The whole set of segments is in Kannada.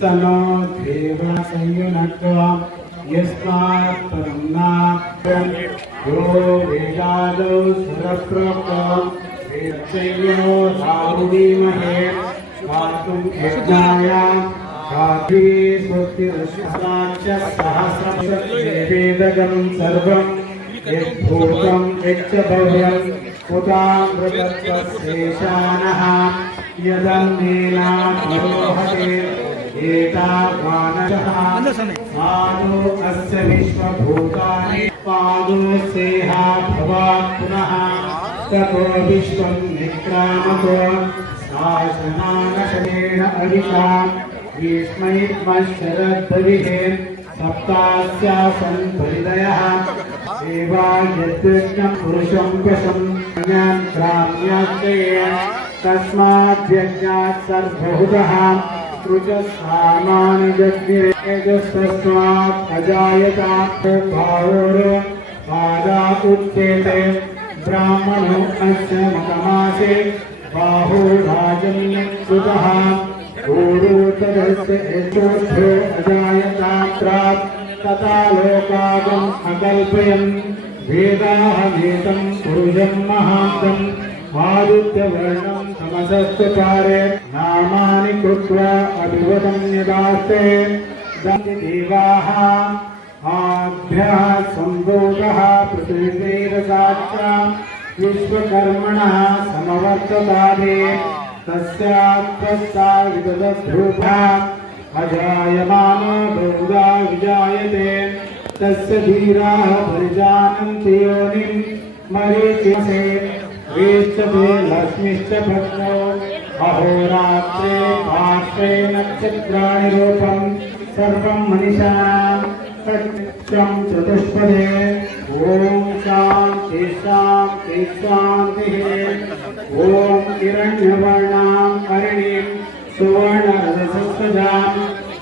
सनो देव संयुनक्त्वा यस्मात् परम्नाथं यो वेदादौ सुरप्रोक्तं वेदचैयो राहुणीमहे स्वातुं यज्ञाय काधी स्वस्तिरश्चाच्च सहस्रवेदगं सर्वं यद्भूतं यच्च भव्यं पुतामृतत्वशेषानः यदन्नेनामरोहते एतावानशः पादो अस्य विश्वभूतानि पादो सेहा भवात् पुनः ततो विश्वं निक्रामतो शासनानशनेन अविषा भीष्मैर्मशरद्भिः सप्तास्यासन् परिदयः एवा यद्विष्णं पुरुषं वशं ग्राम्याश्चये तस्माद्यज्ञात् सर्वभूतः ऋजसामान्यज्ञेजस्तस्मात् अजायतात् भावोरो पादा उत्थेते ब्राह्मणो अस्य मतमासे बाहो राजन्यसुतः पूर्वोत्तरस्य एतोऽर्थो अजायतात्रात् तथा लोकागम् अकल्पयन् वेदाहमेतं पुरुषं महान्तम् आदित्यवर्णं तमसस्तुपारे नामानि कृत्वा अभिवदं यदास्ते दन्तिदेवाः आभ्यः सम्भोगः पृथ्वीरसाच्च विश्वकर्मणः समवर्ततादे तस्यात्मस्ता विदधध्रुवः अजायमानो बहुधा विजायते तस्य धीराः परिजानन्ति योनिं मरीचिसे वेष्टते लक्ष्मीश्च भद्रो अहोरात्रे पार्श्वे नक्षत्राणि रूपं सर्वं मनीषाणां तच्चं चतुष्पदे ॐ शान्ति शान्ति शान्तिः ॐ हिरण्यवर्णां हरिणीं सुवर्णरजसंस्थजां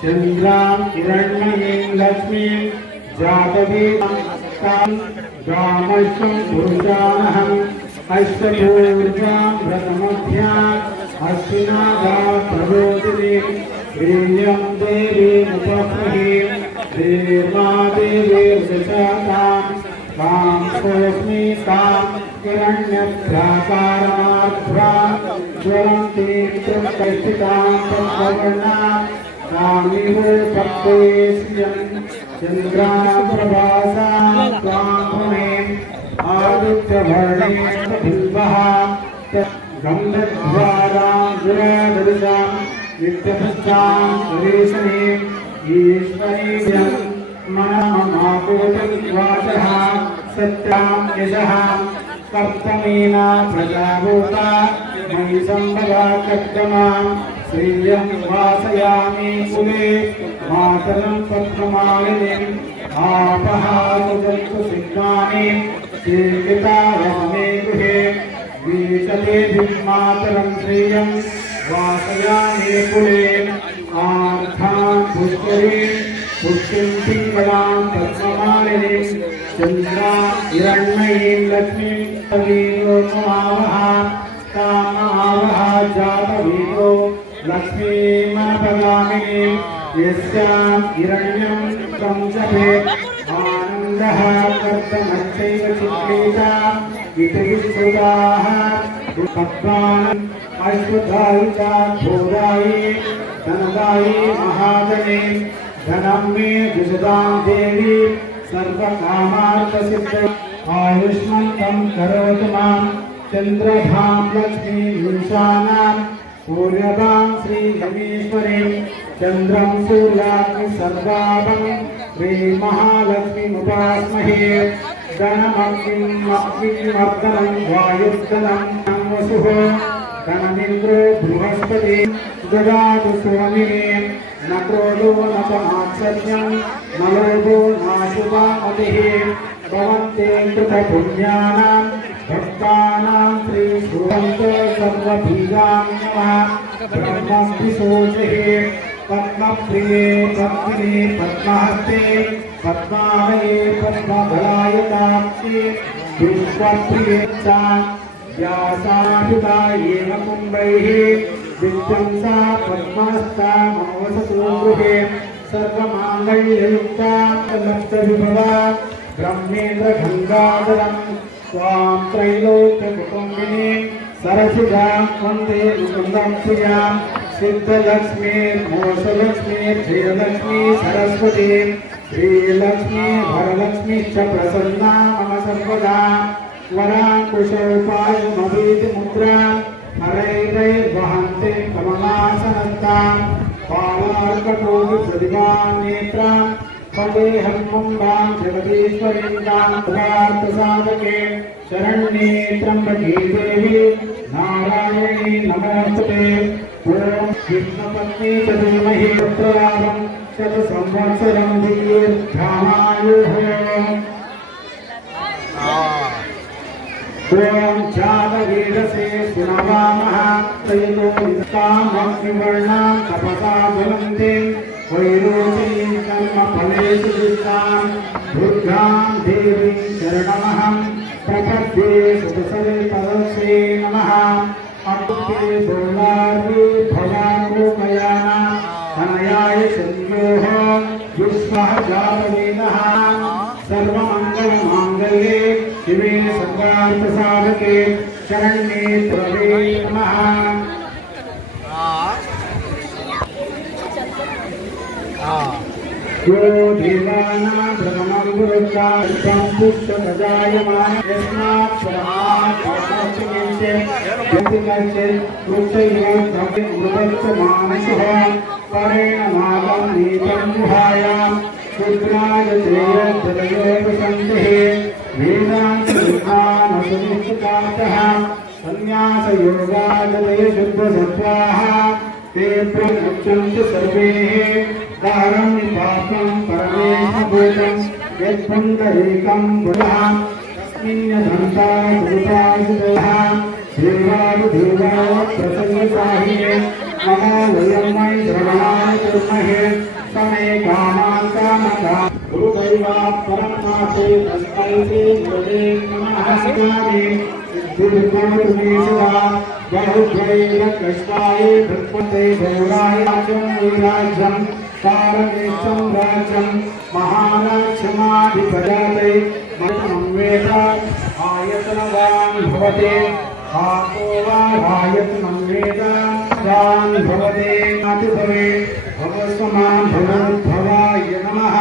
चन्द्रां हिरण्मयीं लक्ष्मीं जातवीं तां गामश्वं पुरुषानहम् अष्टभूर्जां व्रतमध्याम् अश्विनागा प्रबोधिनीं वीर्यं देवीमुपह्रीं देवा देवीर्दशातां तां सोऽस्मि तां हिरण्यभ्राकारमाध्वां ज्वलन्तीं त्रिकष्टितां तत्वर्णां तामिवो भक्ते श्रियं चन्द्राप्रभासां त्वां पुनें आदित्यवर्णेन बिम्बः गन्धद्वारां गुरादर्शां विद्यभस्तां सुरेशनीं ईश्वरीयं मनमापूतं वाचः सत्यां यशः सप्तमीना प्रजाभूता मयि सम्भवा कद्गमां श्रियं वासयामि कुले मातरं पद्ममालिनीम् आपः सुदन्तु सिद्धानि श्रीकृतावसने गृहे वीचते दिग्मातरं श्रियं वासयामि कुले आर्थान् पुष्करीं पुष्टिं पिङ्गलां पद्ममालिनीं चन्द्रा हिरण्मयीं लक्ष्मीं तवीरोपमावः कामावः जातवीरो लक्ष्मीमनपगामिनीं यस्यां हिरण्यं तं जपे आनन्दः कर्तमश्चैव चित्रिता इति विश्रुताः भक्तान् अश्वत्थायि च भोगायि धनदायि महाधने धनं मे द्विषदां देवी सर्वकामार्थसिद्धे आयुष्मन्तं करोतु मां चन्द्रभां लक्ष्मीं सूर्यदां श्रीगणेश्वरीं चन्द्रं सूर्याग्नि सर्वाभं श्रीमहालक्ष्मीमुपास्महे गणमग्निमर्दनं वायुर्दनं वसुः गणमिन्द्रो बृहस्पति ददातु स्वामिने न क्रोधो न च मात्सर्यं न लोभो नाशुभा मतिः भवन्ते कृतपुण्यानां भक्तानां श्रीसुरन्तो सर्वबीजां नमः ब्रह्मस्तिशोचिः पद्मप्रिये पद्मिने पद्महस्ते पद्मालये पद्मबलायताक्षि विश्वप्रिये च व्यासाभिता येन कुम्भैः विद्वंसा पद्महस्ता ममवसतु गृहे सर्वमाङ्गल्ययुक्ता लब्धविभवा ब्रह्मेन्द्र गंगाधरं स्वां त्रैलोक्यकुटुम्बिनी सरसिजां वन्दे मुकुन्दं प्रियां सिद्धलक्ष्मी मोक्षलक्ष्मी जयलक्ष्मी सरस्वती श्रीलक्ष्मी वरलक्ष्मी च प्रसन्ना मम सर्वदा वराङ्कुशोपायमभीतिमुद्रा हरैर्वहन्ते कमलासनस्तां पालार्कटोभिप्रतिभां नेत्रां पदेहं मुण्डां जगदीश्वरीं प्रसादके शरण्ये त्र्यम्बके देवी नारायणी नमोस्तुते ॐ विष्णुपत्नी च धीमहि पुत्रलाभं शतसंवत्सरं दीर्घायुः ॐ जातवेदसे सुनवामः तयतो वित्तामग्निवर्णां तपसा ज्वलन्तीं वैरोचीं कर्मफलेषु सिद्धां दुर्गां देवीं शरणमहं प्रपद्ये सुतसरितरसे नमः अद्ये बोलार्ये भवारोपयाना तनयाय संयोः विश्वः जातवेदः सर्वमङ्गलमाङ्गल्ये शिवे सर्वार्थसाधके शरण्ये त्वये नमः यो देवानां भ्रमणं गुरुकार्यं पुष्पप्रजायमान यस्मात् स्वराट् मृतमानसः परेण नागं नीतं गुहायां शुद्राय जयप्रसन्तिः वेदान्तविधानसुनिश्चितार्थः संन्यासयोगादय शुद्धसत्त्वाः ते प्रमुच्यन्ते सर्वे दारं निपातं परमेशभूतं यत्पुण्डरीकं पुनः तस्मिन्नदन्तासुतासुतः देवानुदेवाय प्रसन्नसाहिने नमो वयं मयि श्रवणाय कुर्महे समे कामान् कामका गुरुदैवात् परं नाथे तस्मै ते गुरवे नमः स्मरामि सिद्धिर्भवतु सदा बहुद्वैरकष्टाय भृत्पते गौराय राज्यं तारकेशं राज्यं महाराक्षमाधिपजाते मतं वेद आयतनवान् भवते आको वा आयतनं वेद दान् भवते नातिभवे भवस्वमान् भवद्भवाय नमः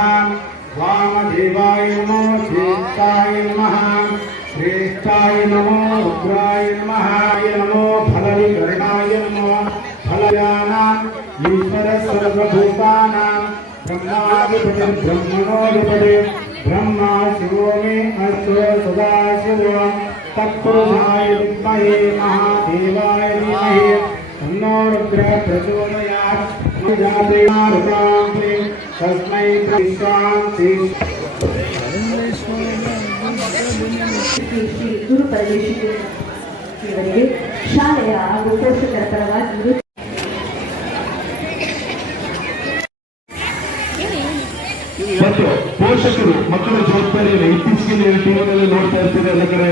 वामदेवाय नमो ज्येष्ठाय नमः श्रेष्ठाय नमो रुद्राय नमो फलविकरणाय नमो फलजानाम् ईश्वर सर्वभूतानां ब्रह्माधिपतिर्ब्रह्मणोऽधिपति ब्रह्मा शिवो मे अस्तु सदा शिवो तत्पुरुषाय विद्महे महादेवाय धीमहि तन्नो रुद्रः प्रचोदयात् जाते तस्मै शान्ति ಶ್ರೀ ಗುರು ಪರಮೇಶ್ವರಿ ಇವರಿಗೆ ಶಾಲೆಯ ಹಾಗೂ ಪೋಷಕರ ಪರವಾಗಿ ಮತ್ತು ಪೋಷಕರು ಮಕ್ಕಳ ಜವಾಬ್ದಾರಿಯನ್ನು ಇತ್ತೀಚೆಗೆ ಟಿವಿನಲ್ಲಿ ನೋಡ್ತಾ ಇರ್ತೀರಿ ಎಲ್ಲ ಕಡೆ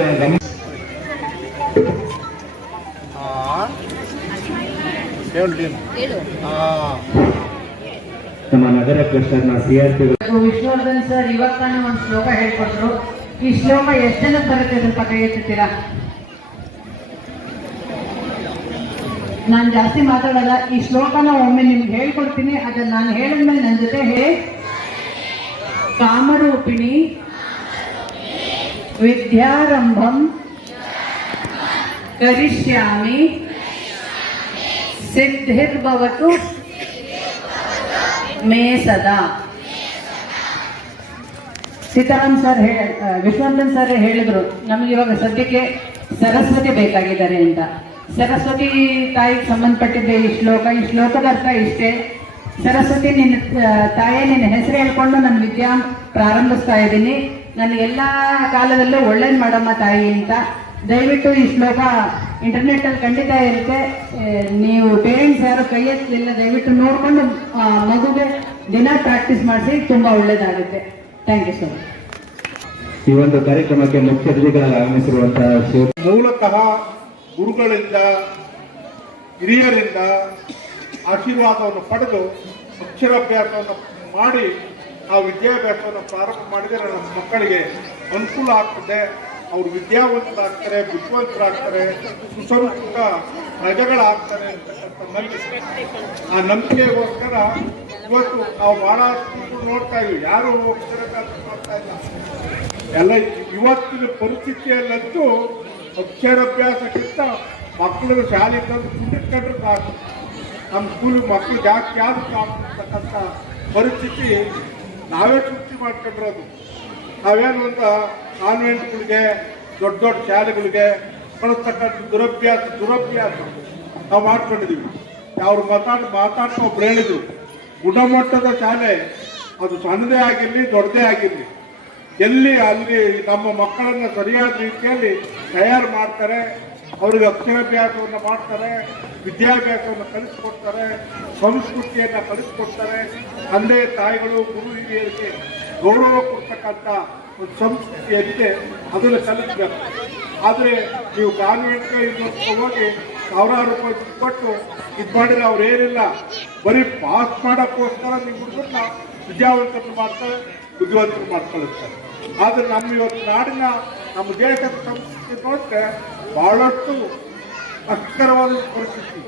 ನಮ್ಮ ನಗರ ಕ್ಲಸ್ಟರ್ನ CRP ವಿಷ್ಣುವರ್ಧನ್ ಸರ್ ಇವಾಗ ತಾನೇ ಒಂದು ಶ್ಲೋಕ ಹೇಳ್ಕೊಟ್ರು. ಈ ಶ್ಲೋಕ ಎಷ್ಟು ಜನಕ್ಕೆ ಬರುತ್ತೆ ಸ್ವಲ್ಪ ಕೈ ಎತ್ತುತ್ತೀರಾ? ನಾನು ಜಾಸ್ತಿ ಮಾತಾಡಲ್ಲ. ಈ ಶ್ಲೋಕನ ಒಮ್ಮೆ ನಿಮ್ಗೆ ಹೇಳ್ಕೊಡ್ತೀನಿ. ಅದನ್ನ ನಾನು ಹೇಳಿದ್ಮೇಲೆ ನನ್ನ ಜೊತೆ ಕಾಮರೂಪಿಣಿ ವಿದ್ಯಾರಂಭಂ ಕರಿಷ್ಯಾಮಿ ಸಿದ್ಧಿರ್ಭವತು ಮೇ ಸದಾ. ಸೀತಾರಾಮ್ ಸರ್ ವಿಶ್ವನಾಥನ್ ಸರ್ ಹೇಳಿದ್ರು ನಮಗೆ ಇವಾಗ ಸದ್ಯಕ್ಕೆ ಸರಸ್ವತಿ ಬೇಕಾಗಿದ್ದಾರೆ ಅಂತ. ಸರಸ್ವತಿ ತಾಯಿಗೆ ಸಂಬಂಧಪಟ್ಟಿದ್ದೆ ಈ ಶ್ಲೋಕ. ಈ ಶ್ಲೋಕದ ಅರ್ಥ ಇಷ್ಟೇ: ಸರಸ್ವತಿ ನಿನ್ನ ತಾಯೇ ನಿನ್ನ ಹೆಸರು ಹೇಳ್ಕೊಂಡು ನಾನು ವಿದ್ಯಾ ಪ್ರಾರಂಭಿಸ್ತಾ ಇದ್ದೀನಿ. ನನಗೆಲ್ಲ ಕಾಲದಲ್ಲೂ ಒಳ್ಳೇದು ಮಾಡಮ್ಮ ತಾಯಿ ಅಂತ. ದಯವಿಟ್ಟು ಈ ಶ್ಲೋಕ ಇಂಟರ್ನೆಟ್ಟಲ್ಲಿ ಖಂಡಿತ ಇರುತ್ತೆ. ನೀವು ಪೇರೆಂಟ್ಸ್ ಯಾರು ಕೈ ಎತ್ತಲಿಲ್ಲ, ದಯವಿಟ್ಟು ನೋಡಿಕೊಂಡು ಮಗುಗೆ ದಿನ ಪ್ರಾಕ್ಟೀಸ್ ಮಾಡಿಸಿ, ತುಂಬ ಒಳ್ಳೇದಾಗುತ್ತೆ. Thank you so much. ಈ ಒಂದು ಕಾರ್ಯಕ್ರಮಕ್ಕೆ ಮುಖ್ಯ ಅತಿಥಿಗಳಾಗಿ ಆಗಮಿಸಿರುವಂತಹ ಮೂಲತಃ ಗುರುಗಳಿಂದ ಹಿರಿಯರಿಂದ ಆಶೀರ್ವಾದವನ್ನು ಪಡೆದು ಅಕ್ಷರಾಭ್ಯಾಸವನ್ನು ಮಾಡಿ ಆ ವಿದ್ಯಾಭ್ಯಾಸವನ್ನು ಪ್ರಾರಂಭ ಮಾಡಿದರೆ ನಮ್ಮ ಮಕ್ಕಳಿಗೆ ಅನುಕೂಲ ಆಗ್ತದೆ. ಅವರು ವಿದ್ಯಾವಂತರಾಗ್ತಾರೆ, ಬುದ್ಧಿವಂತರಾಗ್ತಾರೆ, ಸುಸಂಸ್ಕೃತ ಪ್ರಜೆಗಳಾಗ್ತಾರೆ ಅಂತಕ್ಕಂಥ ನಂಬಿಕೆ. ಆ ನಂಬಿಕೆಗೋಸ್ಕರ ಇವತ್ತು ನಾವು ಬಹಳ ನೋಡ್ತಾ ಇದ್ವಿ. ಯಾರು ನೋಡ್ತಾ ಇಲ್ಲ. ಎಲ್ಲ ಇವತ್ತಿನ ಪರಿಸ್ಥಿತಿಯಲ್ಲಂತೂ ಅಕ್ಷರಾಭ್ಯಾಸಕ್ಕಿಂತ ಮಕ್ಕಳು ಶಾಲೆ ತಂದು ಕುಂಡಿಸ್ಕೊಂಡ್ರೆ ಸಾಕು. ನಮ್ಮ ಸ್ಕೂಲಿಗೆ ಮಕ್ಕಳು ಜಾಸ್ತಿ ಆದರೂ ಆಗ್ತಕ್ಕಂಥ ಪರಿಸ್ಥಿತಿ ನಾವೇ ಸೃಷ್ಟಿ ಮಾಡ್ಕೊಂಡಿರೋದು. ನಾವೇನು ಅಂತ ಕಾನ್ವೆಂಟ್ಗಳಿಗೆ, ದೊಡ್ಡ ದೊಡ್ಡ ಶಾಲೆಗಳಿಗೆ ಕಳಿಸ್ತಕ್ಕಂಥ ದುರಭ್ಯಾಸ ನಾವು ಮಾಡ್ಕೊಂಡಿದ್ದೀವಿ. ಅವ್ರು ಮಾತಾಡ್ತಾ ಒಬ್ರು ಹೇಳಿದ್ರು, ಗುಣಮಟ್ಟದ ಶಾಲೆ ಅದು ಸಣ್ಣದೇ ಆಗಿರಲಿ ದೊಡ್ಡದೇ ಆಗಿರಲಿ, ಎಲ್ಲಿ ಅಲ್ಲಿ ನಮ್ಮ ಮಕ್ಕಳನ್ನು ಸರಿಯಾದ ರೀತಿಯಲ್ಲಿ ತಯಾರು ಮಾಡ್ತಾರೆ, ಅವರಿಗೆ ಅಕ್ಷರಾಭ್ಯಾಸವನ್ನು ಮಾಡ್ತಾರೆ, ವಿದ್ಯಾಭ್ಯಾಸವನ್ನು ಕಲಿಸ್ಕೊಡ್ತಾರೆ, ಸಂಸ್ಕೃತಿಯನ್ನು ಕಲಿಸ್ಕೊಡ್ತಾರೆ, ತಂದೆ ತಾಯಿಗಳು ಗುರು ಹಿರಿಯರಿಗೆ ಗೌರವ ಕೊಡ್ತಕ್ಕಂಥ ಒಂದು ಸಂಸ್ಕೃತಿ ಏನಿದೆ ಅದನ್ನು ಕಲಿಸ್ಬೇಕು. ಆದರೆ ನೀವು ಕಾನ್ವೆಂಟ್ಗೆ ಇನ್ನೊಂದು ಹೋಗಿ ಸಾವಿರಾರು ರೂಪಾಯಿ ಕೊಟ್ಟು ಇದು ಮಾಡಿದ್ರೆ ಅವ್ರು ಏನಿಲ್ಲ, ಬರೀ ಪಾಸ್ ಮಾಡೋಕ್ಕೋಸ್ಕರ ನೀವು ಹುಡುಗರನ್ನ ವಿದ್ಯಾವಂತರು ಮಾಡ್ತಾರೆ, ಬುದ್ಧಿವಂತರು ಮಾಡ್ಕೊಳ್ಳುತ್ತಾರೆ. ಆದರೆ ನಮ್ಮ ಇವತ್ತು ನಾಡಿನ ನಮ್ಮ ದೇಶದ ಸಂಸ್ಕೃತಿ ನೋಡಿದ್ರೆ ಬಹಳಷ್ಟು ಕಷ್ಟಕರವಾದ ಪರಿಸ್ಥಿತಿ.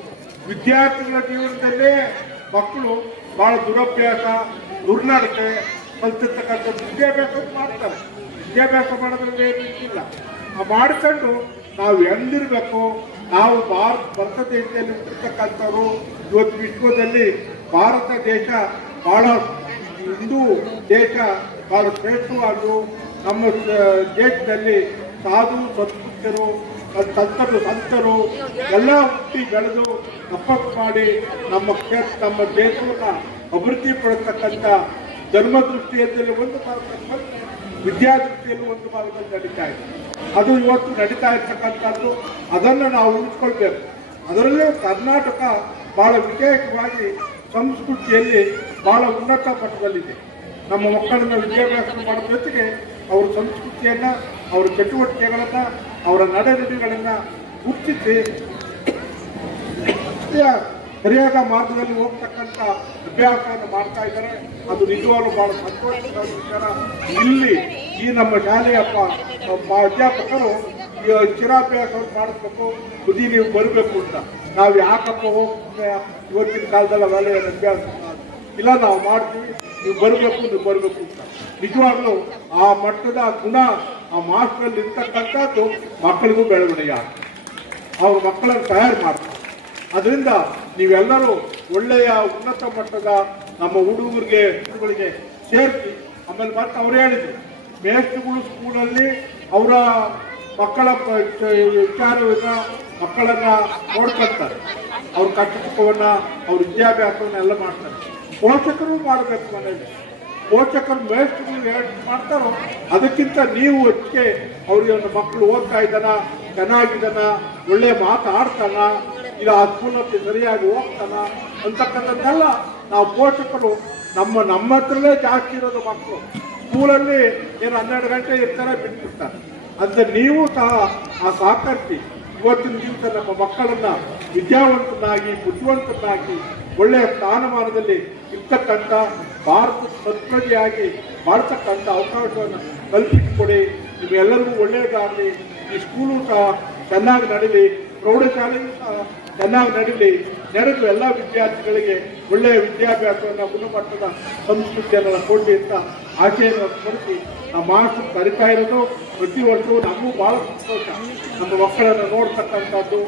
ವಿದ್ಯಾರ್ಥಿಗಳ ಜೀವನದಲ್ಲೇ ಮಕ್ಕಳು ಬಹಳ ದುರಭ್ಯಾಸ, ದುರ್ನಡತೆ ಕಲ್ತಿರ್ತಕ್ಕಂಥ ವಿದ್ಯಾಭ್ಯಾಸ ಮಾಡ್ತಾರೆ. ವಿದ್ಯಾಭ್ಯಾಸ ಮಾಡೋದ್ರಲ್ಲಿ ಏನಿಲ್ಲ. ಮಾಡಿಕೊಂಡು ನಾವು ಹೆಂಗಿರ್ಬೇಕು, ನಾವು ಭಾರತ ದೇಶದಲ್ಲಿ ಹುಟ್ಟಿರ್ತಕ್ಕಂಥವ್ರು. ಇವತ್ತು ವಿಶ್ವದಲ್ಲಿ ಭಾರತ ದೇಶ ಬಹಳ ಹಿಂದೂ ದೇಶ, ಬಹಳ ಶ್ರೇಷ್ಠವಾದ್ರು. ನಮ್ಮ ದೇಶದಲ್ಲಿ ಸಾಧು ಸಂಸ್ಕೃತರು, ಸಂತರು ಎಲ್ಲ ಹುಟ್ಟಿ ಬೆಳೆದು ತಪಸ್ಸು ಮಾಡಿ ನಮ್ಮ ದೇಶವನ್ನು ಅಭಿವೃದ್ಧಿ ಪಡಿಸ್ತಕ್ಕಂಥ ಧರ್ಮ ದೃಷ್ಟಿಯಲ್ಲಿ ಒಂದು ಭಾಗದಲ್ಲಿ, ವಿದ್ಯಾದೃಷ್ಟಿಯಲ್ಲಿ ಒಂದು ಭಾಗದಲ್ಲಿ ನಡೀತಾ ಇದೆ. ಅದು ಇವತ್ತು ನಡೀತಾ ಇರ್ತಕ್ಕಂಥದ್ದು. ಅದನ್ನು ನಾವು ಉಳಿಸ್ಕೊಳ್ಬೇಕು. ಅದರಲ್ಲೂ ಕರ್ನಾಟಕ ಬಹಳ ವಿಶೇಷವಾಗಿ ಸಂಸ್ಕೃತಿಯಲ್ಲಿ ಬಹಳ ಉನ್ನತ ಮಟ್ಟದಲ್ಲಿದೆ. ನಮ್ಮ ಮಕ್ಕಳನ್ನ ವಿದ್ಯಾಭ್ಯಾಸ ಮಾಡೋದ್ರ ಜೊತೆಗೆ ಅವರ ಸಂಸ್ಕೃತಿಯನ್ನು, ಅವರ ಚಟುವಟಿಕೆಗಳನ್ನು, ಅವರ ನಡೆನುಡಿಗಳನ್ನು ಗುರುತಿಸಿ ಸರಿಯಾದ ಮಾರ್ಗದಲ್ಲಿ ಹೋಗ್ತಕ್ಕಂಥ ಅಭ್ಯಾಸವನ್ನು ಮಾಡ್ತಾ ಇದ್ದಾರೆ. ಅದು ನಿಜವಾಗ್ಲೂ ಬಹಳ ಸಂತೋಷದ ವಿಚಾರ. ಇಲ್ಲಿ ಈ ನಮ್ಮ ಶಾಲೆಯ ಅಧ್ಯಾಪಕರು ಚಿರಾಭ್ಯಾಸವನ್ನು ಮಾಡಿಸ್ಬೇಕು, ಬುದ್ಧಿ ನೀವು ಬರಬೇಕು ಅಂತ. ನಾವು ಯಾಕಪ್ಪ ಹೋಗ್ತದೆ ಇವತ್ತಿನ ಕಾಲದಲ್ಲಿ ಅವೆಲ್ಲ ಅಭ್ಯಾಸ ಇಲ್ಲ, ನಾವು ಮಾಡ್ತೀವಿ, ನೀವು ಬರಬೇಕು ಅಂತ. ನಿಜವಾಗ್ಲೂ ಆ ಮಟ್ಟದ ಗುಣ ಆ ಮಾಸ್ಟ್ರಲ್ಲಿ ಇರ್ತಕ್ಕಂಥದ್ದು ಮಕ್ಕಳಿಗೂ ಬೆಳವಣಿಗೆ ಅವ್ರ ಮಕ್ಕಳನ್ನು ತಯಾರು ಮಾಡ್ತಾರೆ. ಅದರಿಂದ ನೀವೆಲ್ಲರೂ ಒಳ್ಳೆಯ ಉನ್ನತ ಮಟ್ಟದ ನಮ್ಮ ಹುಡುಗರಿಗೆ ಸೇರಿಸಿ. ಆಮೇಲೆ ಮತ್ತೆ ಅವ್ರು ಹೇಳಿದ್ರು, ಮೇಷ್ಟ್ರುಗಳು ಸ್ಕೂಲಲ್ಲಿ ಅವರ ಮಕ್ಕಳ ವಿಚಾರವನ್ನು ಮಕ್ಕಳನ್ನ ನೋಡ್ಕೊಳ್ತಾರೆ, ಅವ್ರ ಕಷ್ಟ ಸುಖವನ್ನು, ಅವ್ರ ವಿದ್ಯಾಭ್ಯಾಸವನ್ನು ಎಲ್ಲ ಮಾಡ್ತಾರೆ. ಪೋಷಕರು ಮಾಡಬೇಕು ಮನೆಯಲ್ಲಿ. ಪೋಷಕರು ಮೇಷ್ಟ್ರು ಏನು ಮಾಡ್ತಾರೋ ಅದಕ್ಕಿಂತ ನೀವು ಹೆಚ್ಚಿಗೆ ಅವ್ರಿಗೆ ಒಂದು ಮಕ್ಕಳು ಓದ್ತಾ ಇದ್ದಾನ, ಚೆನ್ನಾಗಿದ್ದಾನ, ಒಳ್ಳೆ ಮಾತಾಡ್ತಾನ, ಇಲ್ಲ ಆ ಸ್ಕೂಲಲ್ಲಿ ಸರಿಯಾಗಿ ಹೋಗ್ತಾನ ಅಂತಕ್ಕಂಥದ್ದೆಲ್ಲ ನಾವು ಪೋಷಕರು ನಮ್ಮ ಹತ್ರಲ್ಲೇ ಜಾಸ್ತಿ ಇರೋದು ಮಕ್ಕಳು. ಸ್ಕೂಲಲ್ಲಿ ಏನು 12 ಗಂಟೆ ಇರ್ತಾರೆ, ಬಿಟ್ಬಿಡ್ತಾರೆ. ಅಂತ ನೀವು ಸಹ ಆ ಸಹಕರಿಸಿ ಇವತ್ತಿನ ದಿವಸ ನಮ್ಮ ಮಕ್ಕಳನ್ನ ವಿದ್ಯಾವಂತನಾಗಿ ಬುದ್ಧಿವಂತನಾಗಿ ಒಳ್ಳೆಯ ಸ್ಥಾನಮಾನದಲ್ಲಿ ಇರ್ತಕ್ಕಂಥ ಭಾರತದ ಸಂಸ್ಕೃತಿಯಾಗಿ ಮಾಡ್ತಕ್ಕಂಥ ಅವಕಾಶವನ್ನು ಕಲ್ಪಿಸಿಕೊಡಿ. ನಿಮ್ಮೆಲ್ಲರಿಗೂ ಒಳ್ಳೆಯದಾಗಲಿ. ಈ ಸ್ಕೂಲು ಸಹ ಚೆನ್ನಾಗಿ ನಡೀಲಿ, ಪ್ರೌಢಶಾಲೆಯೂ ಸಹ ಚೆನ್ನಾಗಿ ನಡೀಲಿ. ನಡೆದು ಎಲ್ಲ ವಿದ್ಯಾರ್ಥಿಗಳಿಗೆ ಒಳ್ಳೆಯ ವಿದ್ಯಾಭ್ಯಾಸವನ್ನು ಗುಣಮಟ್ಟದ ಸಂಸ್ಕೃತಿಯನ್ನು ಕೊಡಲಿ ಅಂತ ಆಶೆಯನ್ನು ಕೊಡಿಸಿ ನಾವು ಮಾಸ್ಟರ್ ಕರಿತಾ ಇರೋದು. ಪ್ರತಿ ವರ್ಷವೂ ನಮಗೂ ಬಹಳ ಸಂತೋಷ ನಮ್ಮ ಮಕ್ಕಳನ್ನು ನೋಡ್ತಕ್ಕಂಥದ್ದು,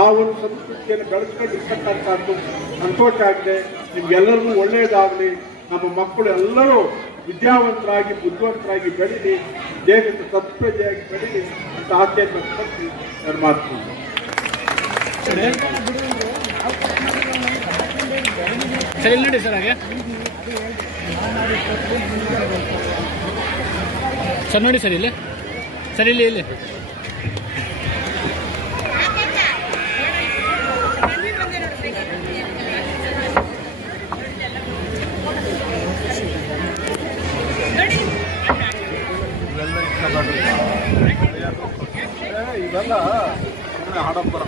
ಆ ಒಂದು ಸಂಸ್ಕೃತಿಯನ್ನು ಬೆಳೆಸ್ಕೊಂಡಿರ್ತಕ್ಕಂಥದ್ದು ಸಂತೋಷ ಆಗಿದೆ. ನಿಮ್ಗೆಲ್ಲರಿಗೂ ಒಳ್ಳೆಯದಾಗಲಿ. ನಮ್ಮ ಮಕ್ಕಳು ಎಲ್ಲರೂ ವಿದ್ಯಾವಂತರಾಗಿ ಬುದ್ಧಿವಂತರಾಗಿ ಬೆಳೀಲಿ, ದೇಶದ ಸತ್ಪ್ರಜೆಯಾಗಿ ಬೆಳೀಲಿ ಅಂತ ಆಶೆಯನ್ನು ಕೊಟ್ಟು ನಾನು ಮಾಡ್ತೀನಿ. ಸರ್ ಇಲ್ಲಿ ನೋಡಿ ಸರ್, ಹಾಗೆ ಸರ್ ನೋಡಿ ಸರ್, ಇಲ್ಲಿ ಸರ್, ಇಲ್ಲಿ ಇವೆಲ್ಲ ಹಡಂಬರ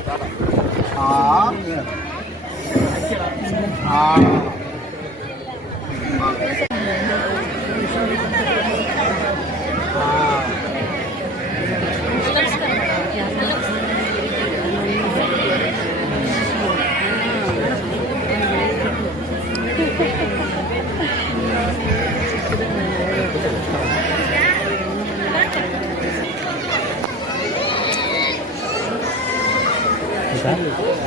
ಸರ್